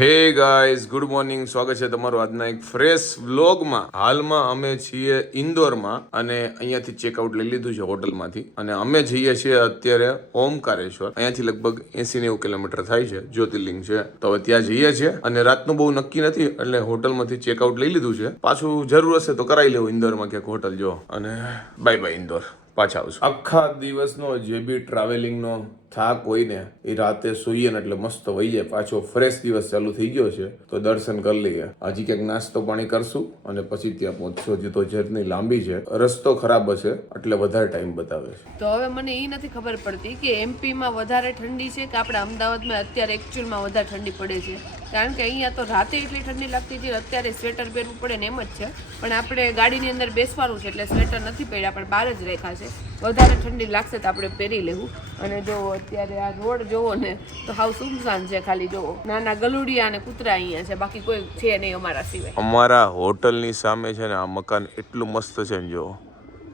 Hey guys good morning સ્વાગત છે તમારું આજના એક ફ્રેશ વ્લોગમાં હાલમાં અમે છીએ ઇન્દોરમાં અને અહીંયાથી ચેકઆઉટ લઈ લીધું છે હોટલમાંથી. અને અમે જઈએ છીએ અત્યારે ઓમકારેશ્વર. અહીંયાથી લગભગ એસી નેવું કિલોમીટર થાય છે, જ્યોતિર્લિંગ છે. તો હવે ત્યાં જઈએ છીએ. અને રાતનું બહુ નક્કી નથી, એટલે હોટલમાંથી ચેકઆઉટ લઈ લીધું છે. પાછું જરૂર હશે તો કરાવી લેવું ઇન્દોરમાં ક્યાંક હોટલ જો. અને બાય બાય ઇન્દોર. પાછા આવશું. આખા દિવસનો જે બી ટ્રાવેલિંગનો થાક હોય ને એ રાતે સૂઈએ ને એટલે મસ્ત વહી જાય પાછો ફ્રેશ દિવસ ચાલુ થઈ ગયો છે, તો દર્શન કરી લઈએ. હજી ક્યાંક નાસ્તો પાણી કરશું અને પછી ત્યાં પહોંચશો. હજી તો જર્ની લાંબી છે, રસ્તો ખરાબ હશે એટલે વધારે ટાઈમ બતાવે છે. તો હવે મને એ નથી ખબર પડતી કે એમપીમાં વધારે ઠંડી છે કે આપણે અમદાવાદમાં અત્યારે એકચ્યુઅલમાં વધારે ઠંડી પડે છે? કારણ કે અહીંયા તો રાતે એટલી ઠંડી લાગતી હતી અત્યારે સ્વેટર પહેરવું પડે ને એમ જ છે. પણ આપણે ગાડીની અંદર બેસવાનું છે એટલે સ્વેટર નથી પહેર્યા, પણ બહાર જ રેખા છે. વધારે ઠંડી લાગશે તો આપણે પહેરી લેવું. અને જો અત્યારે આ રોડ જોવો ને, તો હાવ સુમસાન છે ખાલી જોવો નાના ગલુડિયા અને કૂતરા અહીંયા છે, બાકી કોઈ છે નહીં અમારા સિવાય. અમારા હોટલની સામે છે ને આ મકાન એટલું મસ્ત છે ને જો,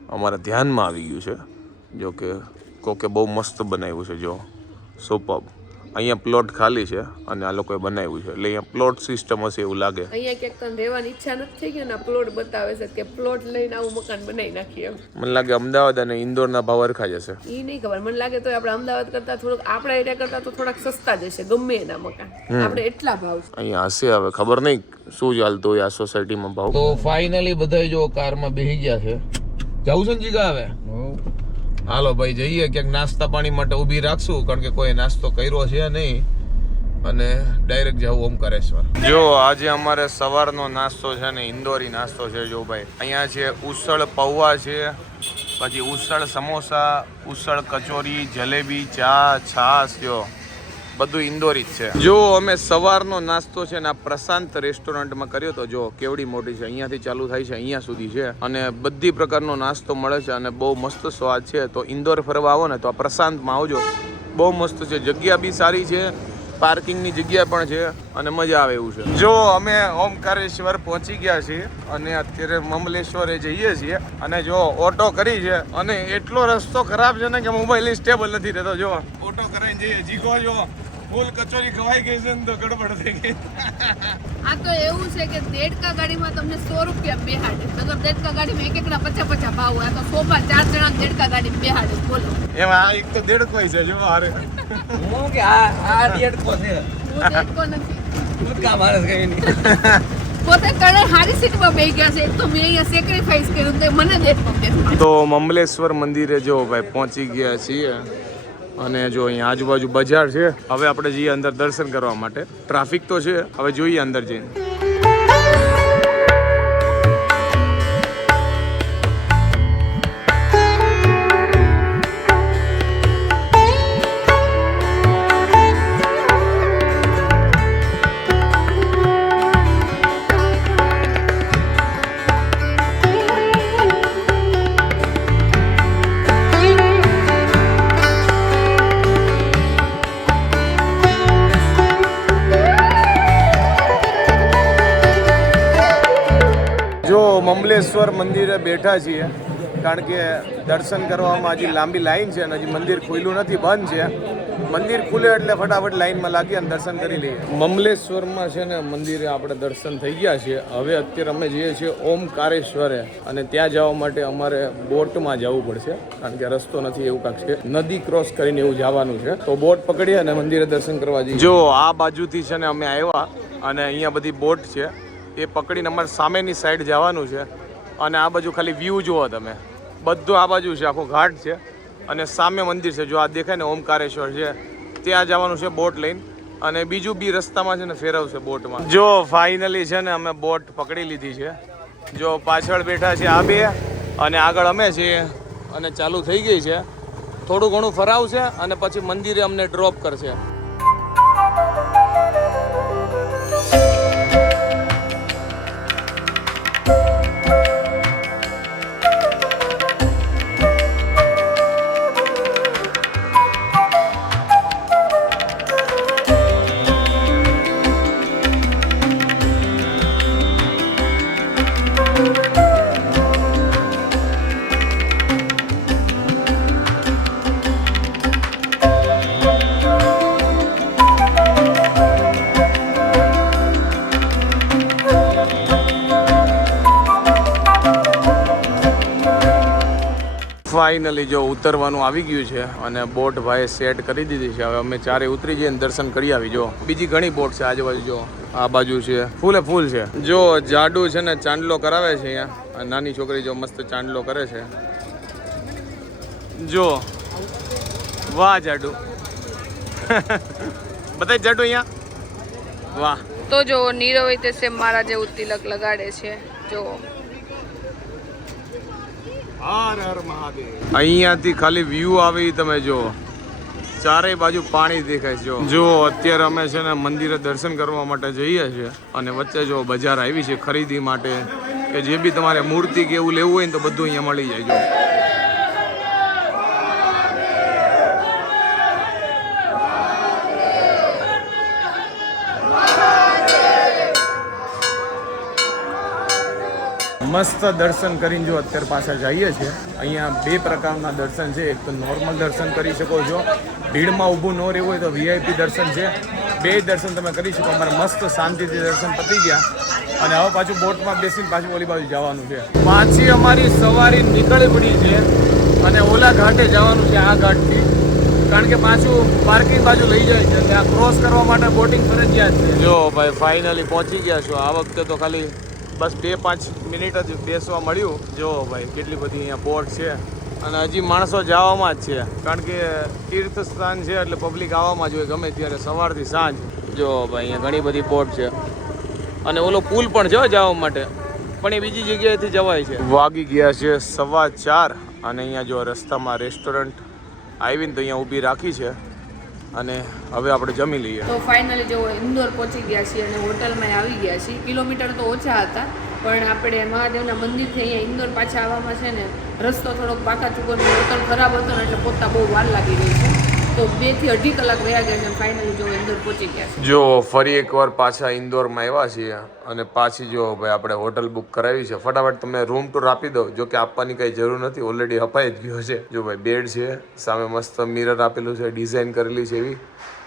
અમારા ધ્યાનમાં આવી ગયું છે. જો કે, કોકે બહુ મસ્ત બનાવ્યું છે, જો સુપબ અહીંયા પ્લોટ ખાલી છે અને આ લોકોએ બનાવ્યું છે. એટલે અહીંયા પ્લોટ સિસ્ટમ હશે એવું લાગે. અહીંયા ક્યાંક તને રહેવાની ઈચ્છા નથી થઈ ગઈ ને પ્લોટ બતાવે છે કે પ્લોટ લઈને આવું મકાન બનાવી નાખીએ મને લાગે અમદાવાદ અને ઇન્દોરના ભાવ હરખા જશે એ નહીં ખબર. મને લાગે તો આપણે અમદાવાદ કરતા થોડુંક આપણા એરિયા કરતા તો થોડાક સસ્તા જશે ગમે એના મકાન. આપણે એટલા ભાવ અહીંયા હશે હવે ખબર નહીં શું ચાલતું હોય આ સોસાયટીમાં ભાવ. તો ફાઇનલી બધા જો કારમાં બેસી ગયા છે. જવું છે ને જીગા હવે? હાલો ભાઈ, જઈએ. ક્યાંક નાસ્તા પાણી માટે ઊભી રાખશું, કારણ કે કોઈ નાસ્તો કર્યો છે નહીં. અને ડાયરેક્ટ જવું ઓમકારેશ્વર. જો, આજે અમારે સવારનો નાસ્તો છે ને, ઇન્દોરી નાસ્તો છે, જો ભાઈ. અહીંયા છે ઉસળ પૌવા છે, પછી ઉસળ સમોસા, ઉસળ કચોરી, જલેબી, ચા, છાશ, જો. બધું ઇન્દોરી જ છે. જો અમે સવારનો નાસ્તો છે ને આ પ્રશાંત રેસ્ટોરન્ટમાં કર્યો તો જો કેવડી મોટી છે. અહીંયાથી ચાલુ થાય છે, અહીંયા સુધી છે. અને બધી પ્રકારનો નાસ્તો મળે છે અને બહુ મસ્ત સ્વાદ છે. તો ઇન્દોર ફરવા આવો ને તો આ પ્રશાંતમાં આવજો. બહુ મસ્ત છે. જગ્યા બી સારી છે. પાર્કિંગની જગ્યા પણ છે અને મજા આવે એવું છે. જો અમે ઓમકારેશ્વર પહોંચી ગયા છીએ અને અત્યારે મમલેશ્વરે જઈએ છીએ અને જો ઓટો કરી છે અને એટલો રસ્તો ખરાબ છે ને કે મોબાઈલ સ્ટેબલ નથી રહેતો. જો ઓટો કરાઈને જઈએ. જીગો જો. ફૂલ કચોરી ખવાઈ ગઈ છે ને તો ગડબડ થઈ ગઈ. આ તો એવું છે કે દેડકા ગાડીમાં તમને સો રૂપિયા બેહાડે. નગર દેડકા ગાડીમાં એક એકના પચાસ પચાસ ભાવ હોય આ તો સોમાં ચાર જણા દેડકા ગાડી બેહાડે. બોલો. એમાં આ એક તો દેડકો છે જો અરે હું કે આ આ દેડકો છે. હું દેડકો નથી. હું માણસ કઈ નહીં. પોતે કડે હારી સીટમાં બેસી ગયા છે એક તો મેં અહીંયા સેક્રિફાઈસ કર્યું તે મને દેડકો તો મમલેશ્વર મંદિરે જો ભાઈ પહોંચી ગયા છીએ. અને જો અહીંયા આજુબાજુ બજાર છે, હવે આપણે જઈએ અંદર દર્શન કરવા માટે. ટ્રાફિક તો છે, હવે જોઈએ અંદર જઈને. મમલેશ્વર મંદિરે બેઠા છીએ. કારણ કે દર્શન કરવામાં હજી લાંબી લાઈન છે અને હજી મંદિર ખુલ્લું નથી બંધ છે. મંદિર ખુલે એટલે ફટાફટ લાઈનમાં લાગી અને દર્શન કરી લઈએ. મમલેશ્વરમાં છે ને મંદિરે આપણે દર્શન થઈ ગયા છે હવે અત્યારે અમે જઈએ છીએ ઓમકારેશ્વરે અને ત્યાં જવા માટે અમારે બોટમાં જવું પડશે કારણ કે રસ્તો નથી એવું કાંક છે. નદી ક્રોસ કરીને એવું જવાનું છે. તો બોટ પકડી અને મંદિરે દર્શન કરવા જઈએ. જો આ બાજુથી છે ને અમે આવ્યા અને અહીંયા બધી બોટ છે. એ પકડીને અમારે સામેની સાઈડ જવાનું છે. અને આ બાજુ ખાલી વ્યૂ જુઓ તમે. બધું આ બાજુ છે, આખો ઘાટ છે. અને સામે મંદિર છે, જો આ દેખાય ને ઓમકારેશ્વર છે. ત્યાં જવાનું છે બોટ લઈને. અને બીજું બી રસ્તામાં છે ને ફેરવશે બોટમાં. જો ફાઇનલી છે ને અમે બોટ પકડી લીધી છે. જો પાછળ બેઠા છે આ બે. અને આગળ અમે છીએ. અને ચાલુ થઈ ગઈ છે. થોડું ઘણું ફરાવશે અને પછી મંદિરે અમને ડ્રોપ કરશે. ફાઇનલી જો ઉતરવાનું આવી ગયું છે અને બોટ ભાઈ સેટ કરી દીધી છે. હવે અમે ચારે ઉતરી જઈએ દર્શન કરી આવી. જો, બીજી ઘણી બોટ છે આજુબાજુ, જો, આ બાજુ છે. ફૂલે ફૂલ છે. જો, જાડુ છે ને ચાંદલો કરાવે છે અહીંયા. નાની છોકરી જો મસ્ત ચાંદલો કરે છે. જો, વાહ જાડુ. બધા જાડુ અહીંયા? વાહ. તો જો, નીરવ તે સેમ મારા જેવું તિલક લગાડે છે. જો હર હર અહીંયાથી ખાલી વ્યૂ આવે તમે જો ચારેય બાજુ પાણી દેખાય છે જો અત્યારે અમે છે ને મંદિરે દર્શન કરવા માટે જઈએ છીએ અને વચ્ચે જો બજાર આવી છે ખરીદી માટે. કે જે બી તમારે મૂર્તિ કે એવું લેવું હોય ને તો બધું અહીંયા મળી જાય જો મસ્ત દર્શન કરીને જો અત્યારે પાછા જઈએ છીએ. અહીંયા બે પ્રકારના દર્શન છે. એક તો નોર્મલ દર્શન કરી શકો છો. ભીડમાં ઊભું ન રહેવું હોય તો વીઆઈપી દર્શન છે. બે દર્શન તમે કરી શકો. અમારે મસ્ત શાંતિથી દર્શન પતી ગયા. અને હવે પાછું બોટમાં બેસીને પાછું ઓલી બાજુ જવાનું છે. પાછી અમારી સવારી નીકળી પડી છે. અને ઓલા ઘાટે જવાનું છે આ ઘાટથી. કારણ કે પાછું પાર્કિંગ બાજુ લઈ જાય છે. ત્યાં ક્રોસ કરવા માટે બોટિંગ ફરજિયાત છે. જો ભાઈ ફાઇનલી પહોંચી ગયા છો. આ વખતે તો ખાલી બસ બે પાંચ મિનિટ જ બેસવા મળ્યું. જો ભાઈ, કેટલી બધી અહીંયા બોટ છે અને હજી માણસો જવામાં જ છે. કારણ કે તીર્થ સ્થાન છે એટલે પબ્લિક આવવામાં જ હોય, ગમે ત્યારે સવારથી સાંજ. જો ભાઈ, અહીંયા ઘણી બધી બોટ છે. અને ઓલો પુલ પણ છે જવા માટે. પણ એ બીજી જગ્યાએથી જવાય છે. વાગી ગયા છે સવા ચાર અને અહીંયા જો રસ્તામાં રેસ્ટોરન્ટ આવીને તો અહીંયા ઊભી રાખી છે. અને હવે આપણે જમી લઈએ. તો ફાઇનલી જો ઇન્દોર પહોંચી ગયા છીએ અને હોટલમાં આવી ગયા છીએ. કિલોમીટર તો ઓછા હતા, પણ આપણે મહાદેવના મંદિરથી અહીંયા ઇન્દોર પાછા આવવામાં છે ને, રસ્તો થોડોક પાકા ચૂકોનો હોટલ ખરાબ હતો ને એટલે પોતા બહુ વાર લાગી ગઈ છે. જો ફરી એકવાર પાછા ઇન્દોરમાં આવ્યા છીએ અને પાછી જો ભાઈ આપણે હોટલ બુક કરાવી છે, ફટાફટ તમને રૂમ ટૂર આપી દો જો કે આપવાની કઈ જરૂર નથી ઓલરેડી અપાઈ જ ગયો છે. જો ભાઈ બેડ છે, સામે મસ્ત મિરર આપેલું છે ડિઝાઇન કરેલી છે એવી.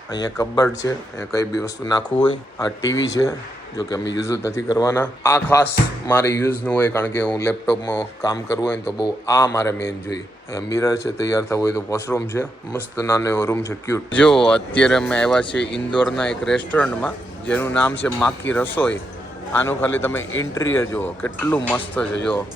અહીંયા કબર્ડ છે, અહીંયા કઈ બી વસ્તુ નાખવું હોય. આ ટીવી છે, જો કે અમે યુઝ જ નથી કરવાના. આ ખાસ મારે યુઝનું હોય, કારણ કે હું લેપટોપમાં કામ કરવું હોય ને તો બહુ આ મારે મેઇન જોઈએ. મિરર છે, તૈયાર થવું હોય તો વોશરૂમ છે. મસ્ત નાનો એવો રૂમ છે ક્યુટ જો, અત્યારે અમે આવ્યા છીએ ઇન્દોરના એક રેસ્ટોરન્ટમાં, જેનું નામ છે માકી રસોઈ. આનું ખાલી તમે ઇન્ટિરિયર જુઓ, કેટલું મસ્ત છે જો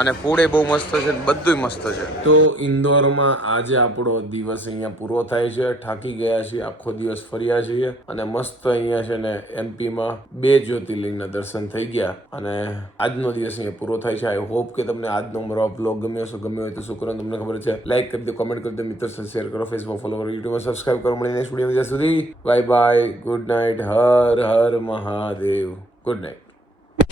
અને ફૂડ એ બહુ મસ્ત છે ને બધુંય મસ્ત છે. તો ઇન્દોરમાં આજે આપણો દિવસ અહીંયા પૂરો થાય છે. થાકી ગયા છીએ, આખો દિવસ ફર્યા છીએ અને મસ્ત અહીંયા છે ને એમપીમાં બે જ્યોતિર્લિંગના દર્શન થઈ ગયા અને આજનો દિવસ અહીંયા પૂરો થાય છે. આઈ હોપ કે તમને આજનો મારો બ્લોગ ગમ્યો હશે. ગમ્યો હોય તો શું તમને ખબર છે? લાઈક કરી દો કમેન્ટ કરી દો, મિત્રો સાથે શેર કરો ફેસબુક ફોલો કરો યુટ્યુબમાં સબસ્ક્રાઈબ કરો મળીને નેક્સ્ટ વીડિયો સુધી bye bye good night Har Har Mahadev. Good night